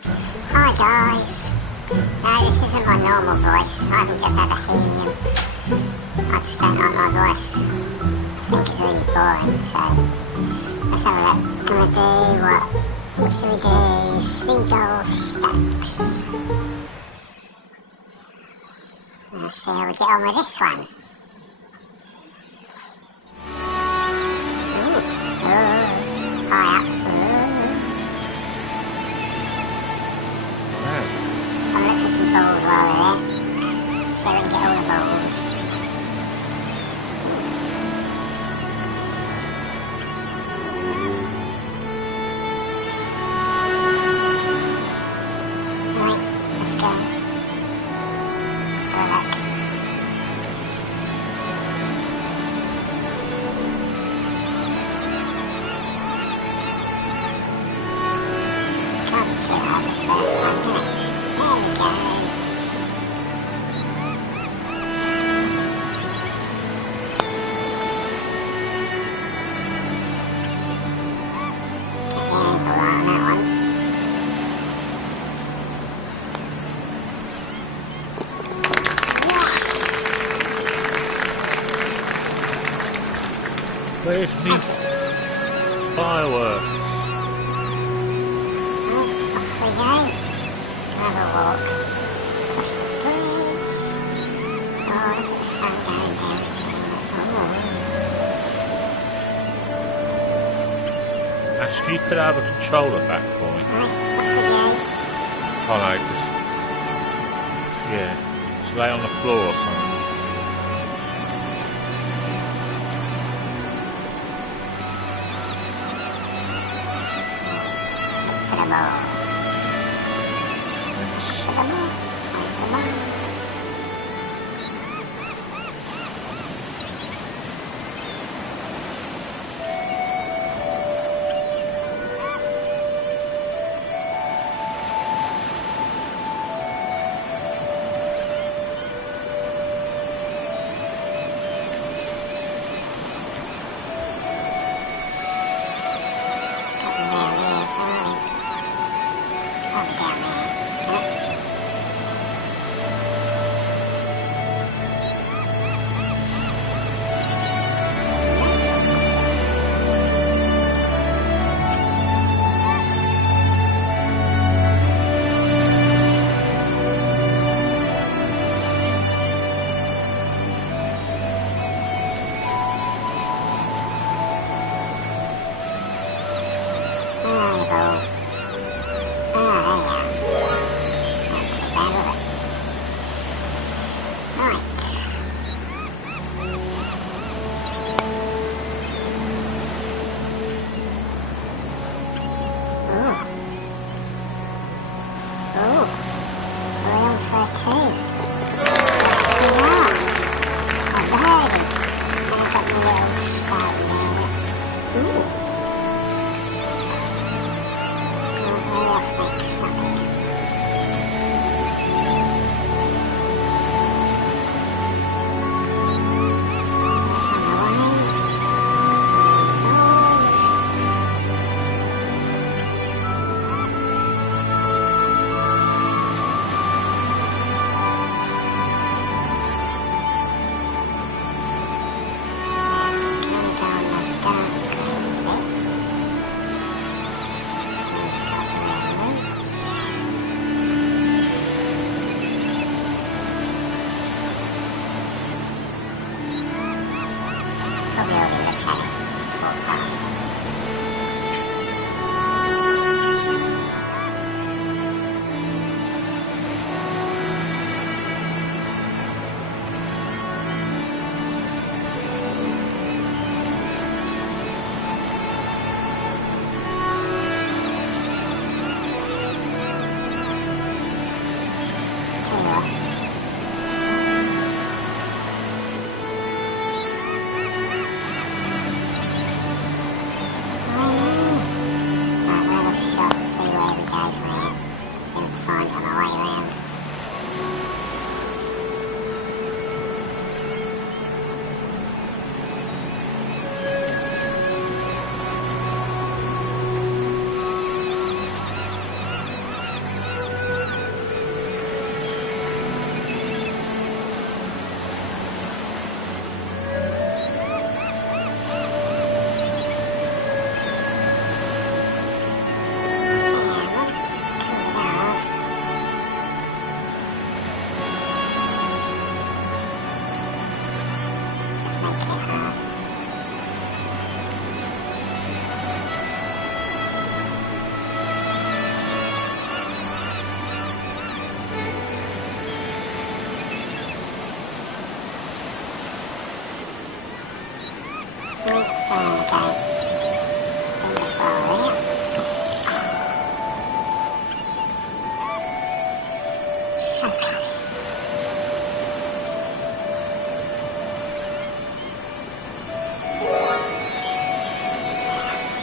Hi guys. No, this isn't my normal voice. I haven't just had a helium. I just don't like my voice. I think it's really boring, so let's have a look. I'm gonna do what should we do? Seagull stacks. Let's see how we get on with this one. Ooh, high up. I'll look for some balls while we're there. See if we can get all the balls. Right, let's go. Let's have a look. Can't see how this first one, can it? There we go. Get the ankle right on that one. Yes! Where's me fireworks? Oh, off we go. Have a walk across the bridge. Oh, look at the sun going down. Actually, you could have a controller back for me. Right, off we go. Oh no, just just lay on the floor or something. For the ball. For the ball. Wait for the ball. Cutting round here, sorry. I'll be down there. Hi, ball. Ah, there you are. That's the bad of it. Right. Ooh. Ooh. We're on for a two. Yes, we are. A birdie. And I've got my little spouty there. Ooh. Right, where are we off next? Up here. On the way. Some balls. Gonna go on the dark green bits. So it's got to be within reach. Probably already look at it. Just walk past it. Tell you what. Okay. Doing this while we're here. So close.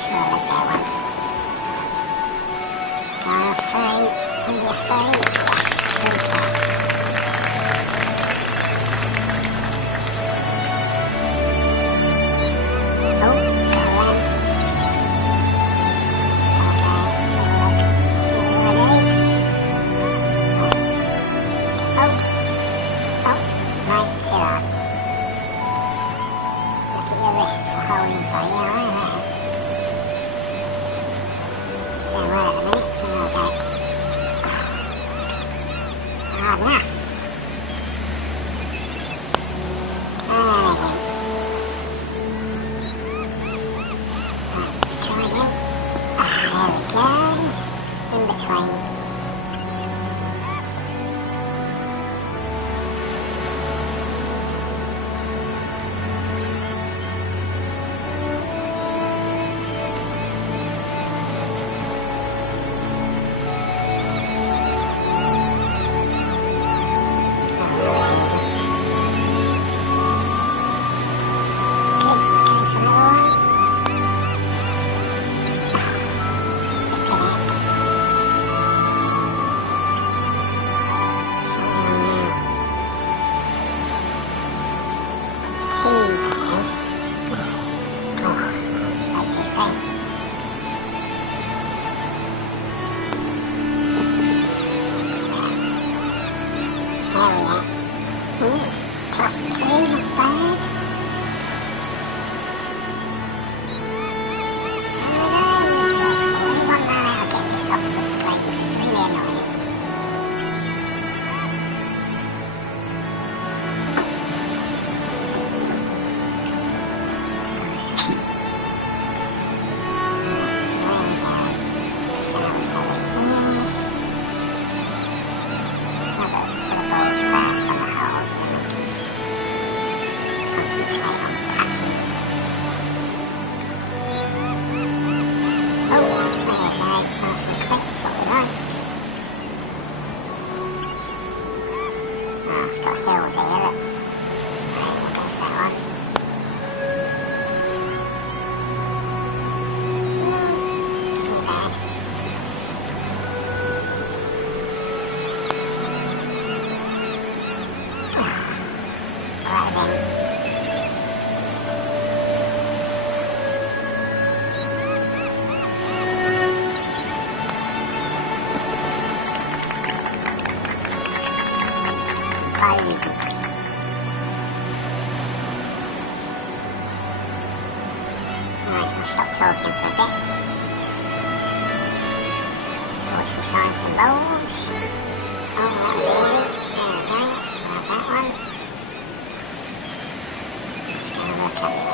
Sure, let go once. Go free. Can you free? Yes, super. Plus 2, not bad. Yes, I really want to know how to get this off the screen, which is really annoying. It's got hills here, look. So we'll go for that one. Too bad. So that was in. Stop talking for a bit. Just thought we'd find some rolls. Oh, that was easy. There we go. Like that one. Let's go and look at it.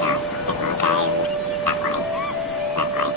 No, I think I'll go that way. That way.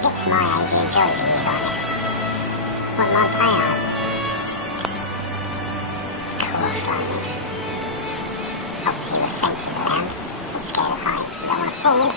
you get to my age, you enjoy videos like this. What am I playing on? Course like this. Obviously with fences around, so I'm scared of heights. Don't want to fall.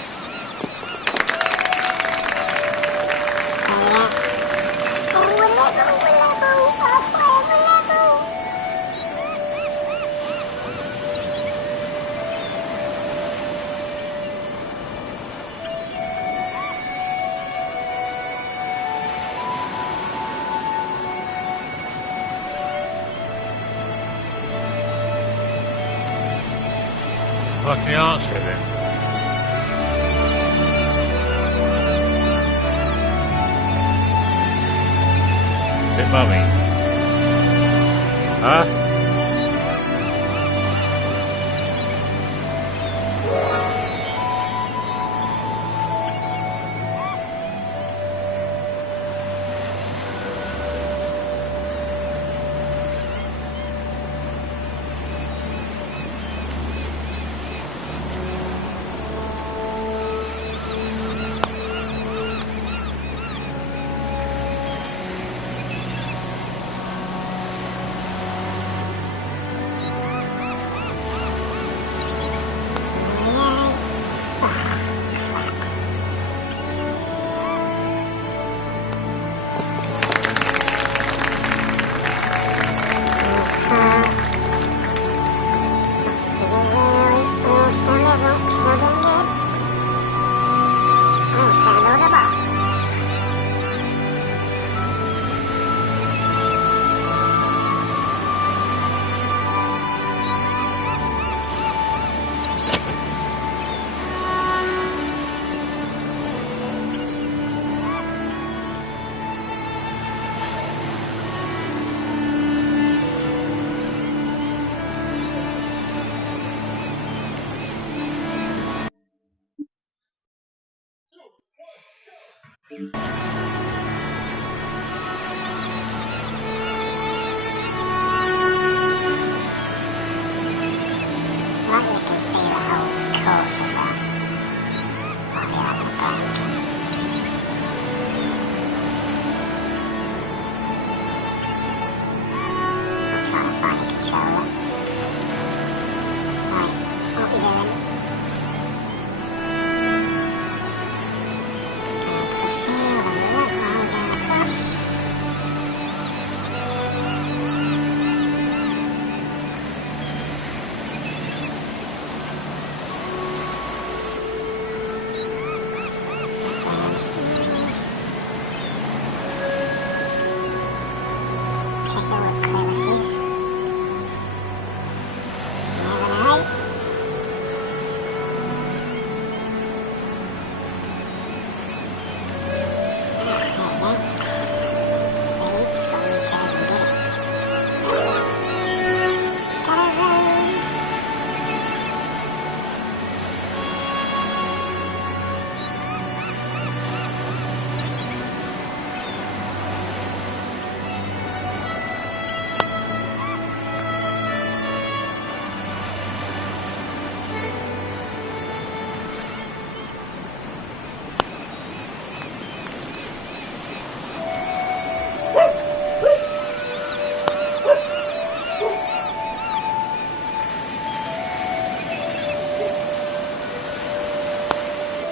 Well, can you answer then? Is it Mummy? Huh?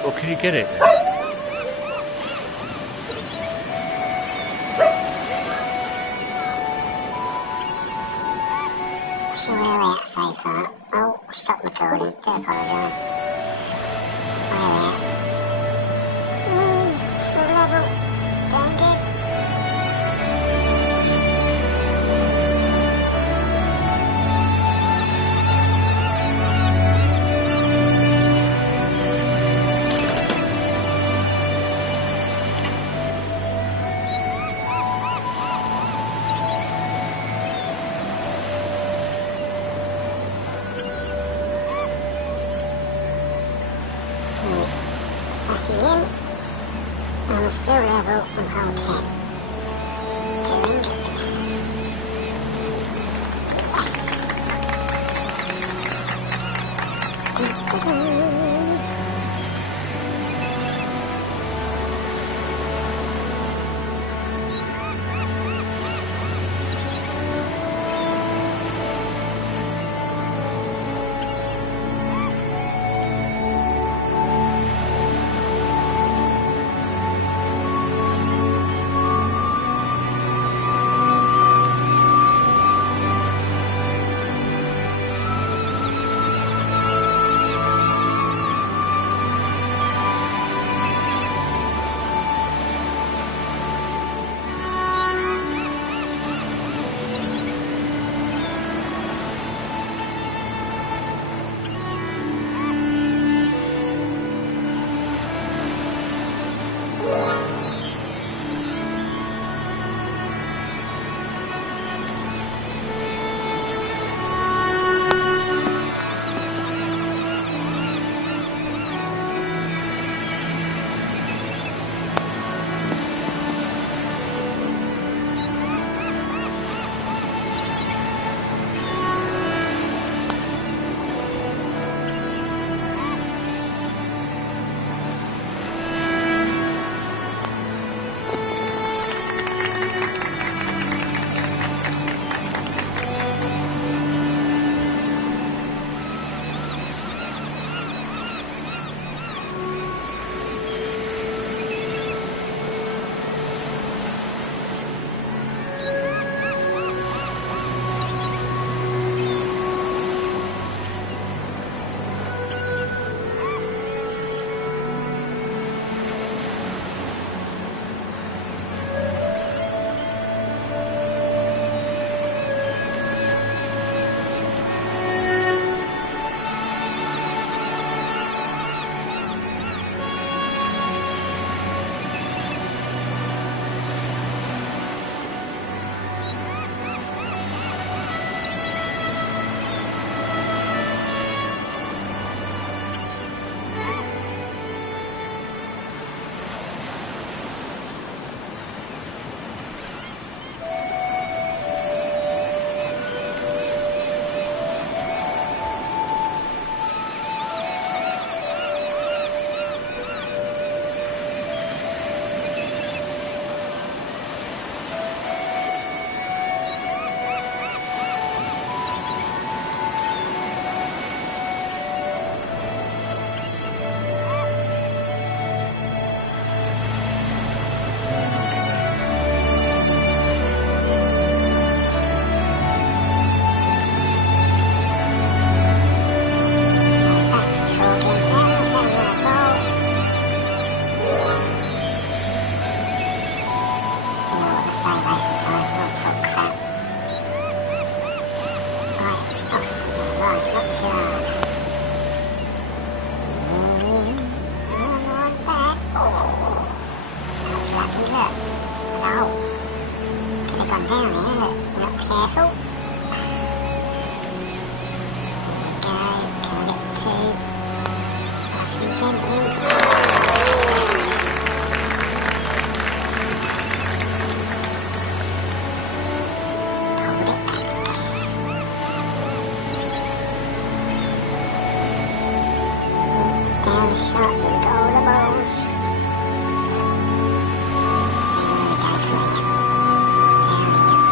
Well, can you get it then? So where are we at so far? Oh, stop recording. Do apologise. Where are we at? Full level. Doing good. Again, I'm still level on hold 10. Doing good. Yes! acceleration sign. Oh, crap. Right, off. Yeah, right, not too hard. There's one bad. Oh, that was lucky, look. There's a hole. Could have gone down here, look. We're not careful. There we go. Can I get two? Nice and gently. Down shot with all the balls. See where we go from here. Down here.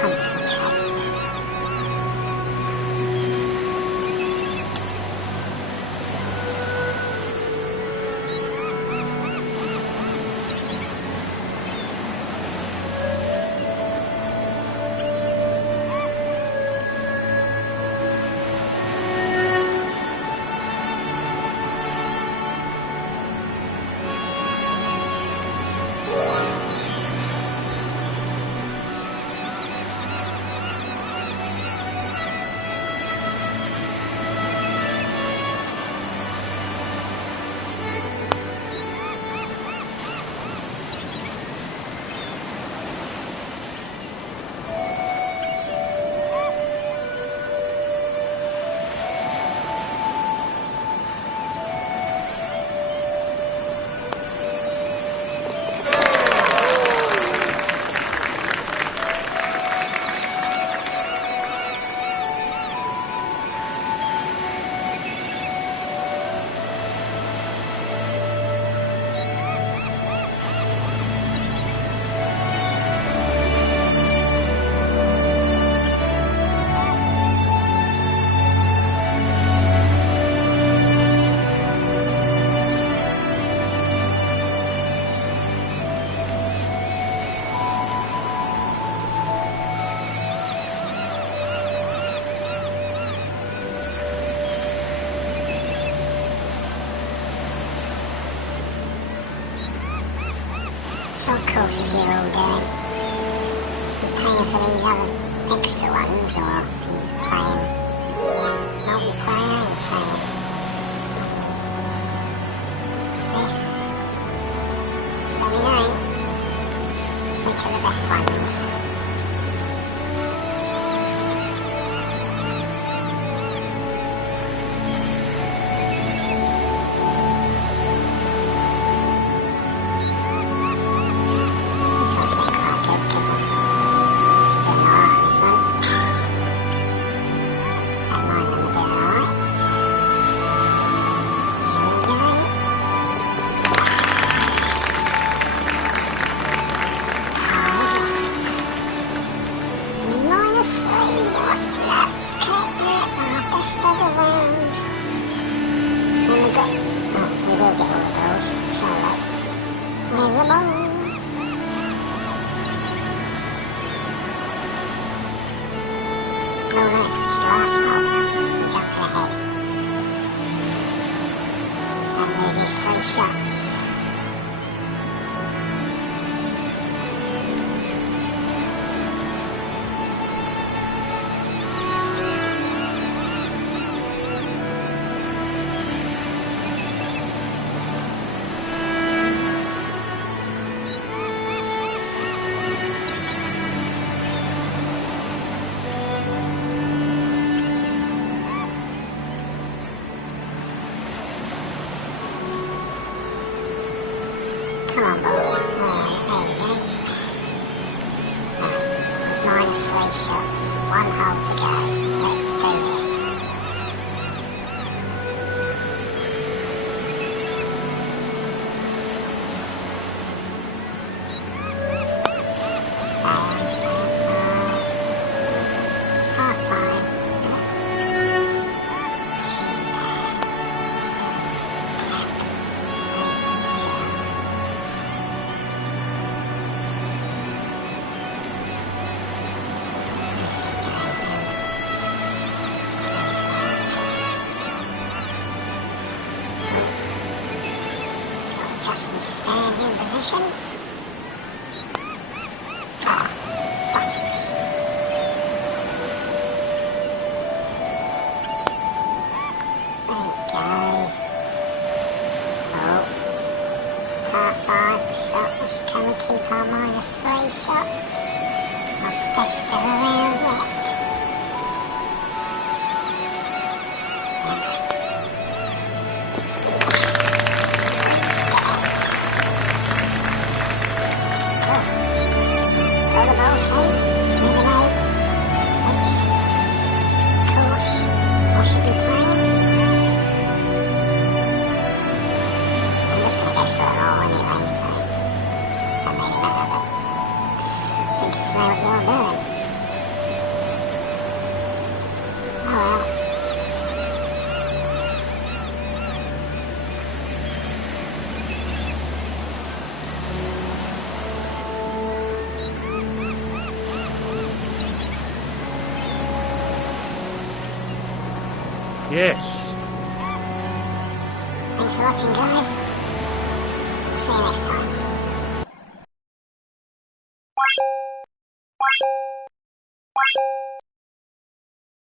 concentrate. So of course as you're all doing, you're paying for these other extra ones, or you're just playing multiplayer, you're playing this. Just let me know which are the best ones. Free shots. Come on, boy. Minus 3 shots. 1 hole to go. Let's do this. Stay on. Par 5. 2 bags. Steady. Tap. Just me standing position. Ah, balance. There you go. Oh, par 5 shots. Can we keep our minus 3 shots? Our best ever round yet. Just know what you're doing. Yes. Thanks for watching, guys. See you next time.